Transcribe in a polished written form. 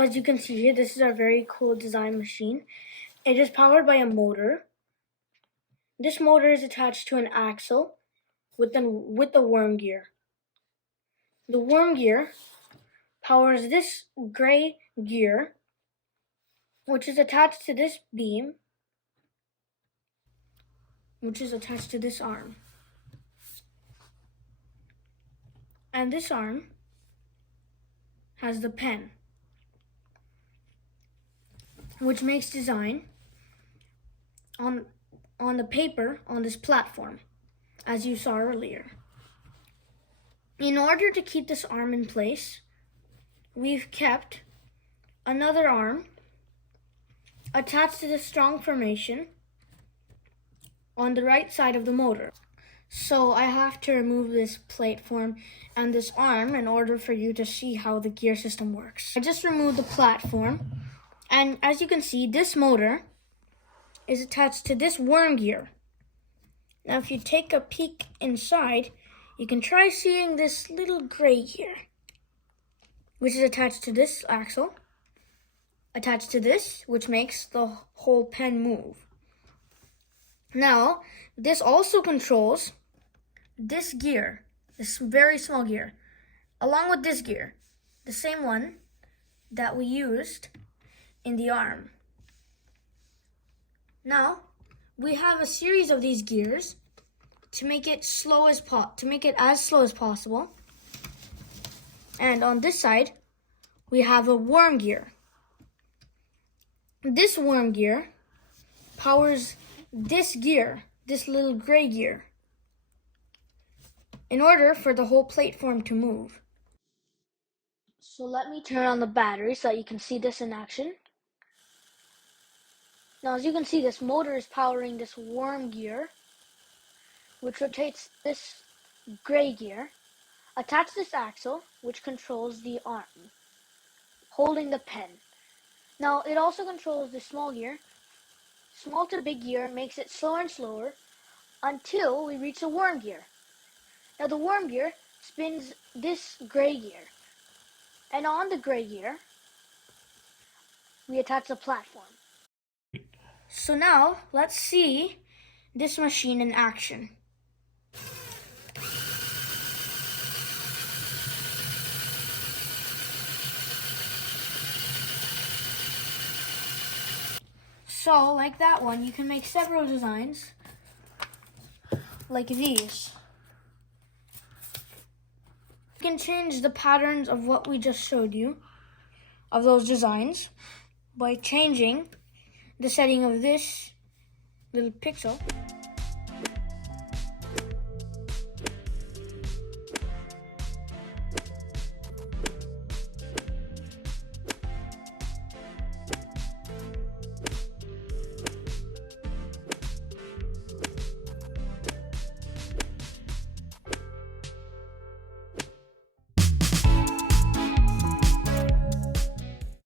So as you can see here, this is our very cool design machine. It is powered by a motor. This motor is attached to an axle with the worm gear. The worm gear powers this gray gear, which is attached to this beam, which is attached to this arm. And this arm has the pen, which makes design on the paper on this platform, as you saw earlier. In order to keep this arm in place, we've kept another arm attached to the strong formation on the right side of the motor. So I have to remove this platform and this arm in order for you to see how the gear system works. I just removed the platform, and as you can see, this motor is attached to this worm gear. Now if you take a peek inside, you can try seeing this little gray gear, which is attached to this axle, attached to this, which makes the whole pen move. Now, this also controls this gear, this very small gear, along with this gear, the same one that we used in the arm. Now, we have a series of these gears to make it as slow as possible. And on this side, we have a worm gear. This worm gear powers this gear, this little gray gear, in order for the whole platform to move. So let me turn on the battery so that you can see this in action. Now as you can see, this motor is powering this worm gear, which rotates this gray gear, attached to this axle, which controls the arm, holding the pen. Now it also controls the small gear. Small to big gear makes it slower and slower until we reach the worm gear. Now the worm gear spins this gray gear, and on the gray gear we attach the platform. So now let's see this machine in action. So, like that one, you can make several designs like these. You can change the patterns of what we just showed you, of those designs, by changing the setting of this little pixel.